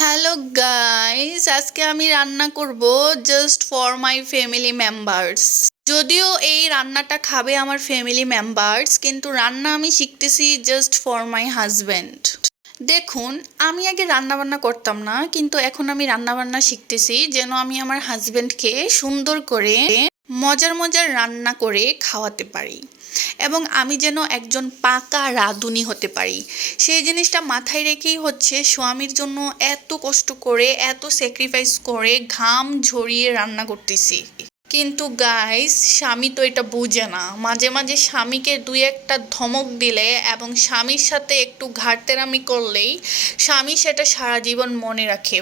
Hello guys, আজকে আমি রান্না করব just for my family members. যদিও এই রান্নাটা খাবে আমার ফ্যামিলি মেম্বার্স, কিন্তু রান্না আমি শিখতেছি জাস্ট ফর মাই হাজব্যান্ড। দেখুন, আমি আগে রান্না বান্না করতাম না, কিন্তু এখন আমি রান্না বান্না শিখতেছি যেন আমি আমার হাজব্যান্ডকে সুন্দর করে মজার মজার রান্না করে খাওয়াতে পারি এবং আমি যেন একজন পাকা রাঁধুনি হতে পারি। সেই জিনিসটা মাথায় রেখেই হচ্ছে স্বামীর জন্য এত কষ্ট করে, এত স্যাক্রিফাইস করে, ঘাম ঝরিয়ে রান্না করতেছি। কিন্তু গাইস, স্বামী তো এটা বুঝে না। মাঝে মাঝে স্বামীকে দুই একটা ধমক দিলে এবং স্বামীর সাথে একটু ঘাটতেরামি করলেই স্বামী সেটা সারা জীবন মনে রাখে।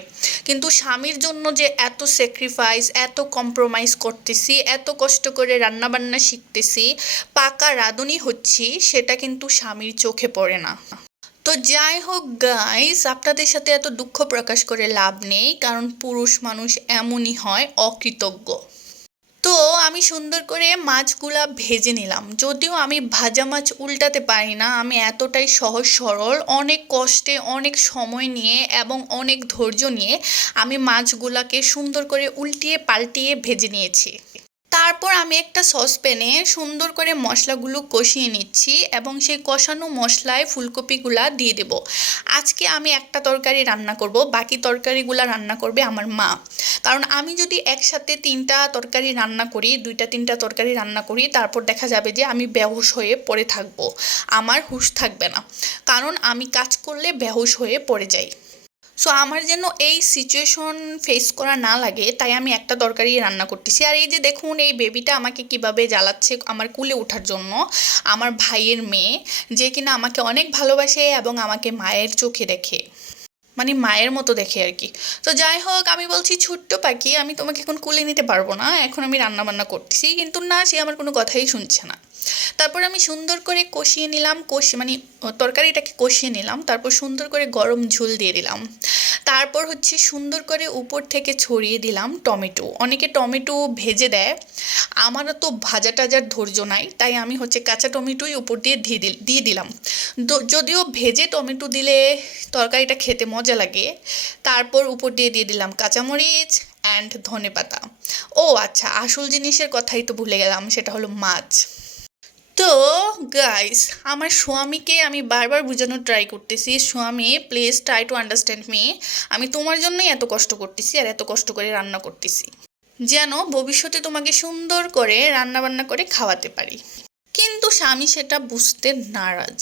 কিন্তু স্বামীর জন্য যে এত স্যাক্রিফাইস, এত কম্প্রোমাইজ করতেছি, এত কষ্ট করে রান্নাবান্না শিখতেছি, পাকা রাঁধুনি হচ্ছি, সেটা কিন্তু স্বামীর চোখে পড়ে না। তো যাই হোক গাইস, আপনাদের সাথে এত দুঃখ প্রকাশ করে লাভ নেই, কারণ পুরুষ মানুষ এমনই হয়, অকৃতজ্ঞ। তো আমি সুন্দর করে মাছগুলা ভেজে নিলাম। যদিও আমি ভাজা মাছ উল্টাতে পারি না, আমি এতটাই সহজ সরল, অনেক কষ্টে, অনেক সময় নিয়ে এবং অনেক ধৈর্য নিয়ে আমি মাছগুলাকে সুন্দর করে উল্টিয়ে পাল্টিয়ে ভেজে নিয়েছি। তারপর আমি একটা সসপ্যানে সুন্দর করে মশলাগুলো কষিয়ে নিচ্ছি এবং সেই কষানো মশলায় ফুলকপিগুলা দিয়ে দেব। আজকে আমি একটা তরকারি রান্না করব, বাকি তরকারিগুলা রান্না করবে আমার মা। কারণ আমি যদি একসাথে তিনটা তরকারি রান্না করি, দুইটা তিনটা তরকারি রান্না করি, তারপর দেখা যাবে যে আমি বেহুশ হয়ে পড়ে থাকবো, আমার হুঁশ থাকবে না। কারণ আমি কাজ করলে বেহুশ হয়ে পড়ে যাই। সো আমার যেন এই সিচুয়েশন ফেস করা না লাগে, তাই আমি একটা তরকারি রান্না করতেছি। আর এই যে দেখুন, এই বেবিটা আমাকে কিভাবে জ্বালাচ্ছে আমার কুলে ওঠার জন্য, আমার ভাইয়ের মেয়ে, যে কিনা আমাকে অনেক ভালোবাসে এবং আমাকে মায়ের চোখে দেখে, মানে মায়ের মতো দেখে আর কি। তো যাই হোক, আমি বলছি ছোট্ট পাখি, আমি তোমাকে এখন কুলে নিতে পারবো না, এখন আমি রান্না বান্না করতেছি। কিন্তু না, সে আমার কোনো কথাই শুনছে না। তারপর আমি সুন্দর করে কষিয়ে নিলাম, মানে তরকারিটাকে কষিয়ে নিলাম। তারপর সুন্দর করে গরম ঝোল দিয়ে দিলাম। তারপর হচ্ছে সুন্দর করে উপর থেকে ছড়িয়ে দিলাম টমেটো। অনেকে টমেটো ভেজে দেয়, আমারও তো ভাজা টাজার ধৈর্য নাই, তাই আমি হচ্ছে কাঁচা টমেটোই উপর দিয়ে দিয়ে দিলাম। যদিও ভেজে টমেটো দিলে তরকারিটা খেতে মজা লাগে। তারপর উপর দিয়ে দিয়ে দিলাম কাঁচামরিচ অ্যান্ড ধনেপাতা। ও আচ্ছা, আসল জিনিসের কথাই তো ভুলে গেলাম, সেটা হলো মাছ। তো গাইস, আমার স্বামীকে আমি বারবার বোঝানোর ট্রাই করতেছি, স্বামী please try to understand me. আমি তোমার জন্যই এত কষ্ট করতেছি আর এত কষ্ট করে রান্না করতেছি, যেন ভবিষ্যতে তোমাকে সুন্দর করে রান্না বান্না করে খাওয়াতে পারি। কিন্তু স্বামী সেটা বুঝতে নারাজ।